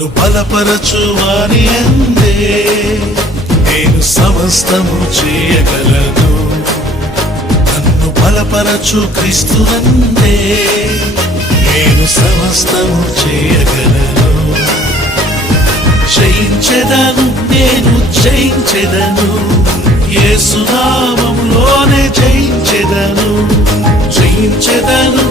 నన్ను బలపరచు వారి అందే నేను సమస్తము చేయగలను. నన్ను బలపరచు క్రీస్తునందే నేను సమస్తము చేయగలను. జయించెదను నేను జయించెదను, యేసు నామములోనే జయించెదను. జయించెదను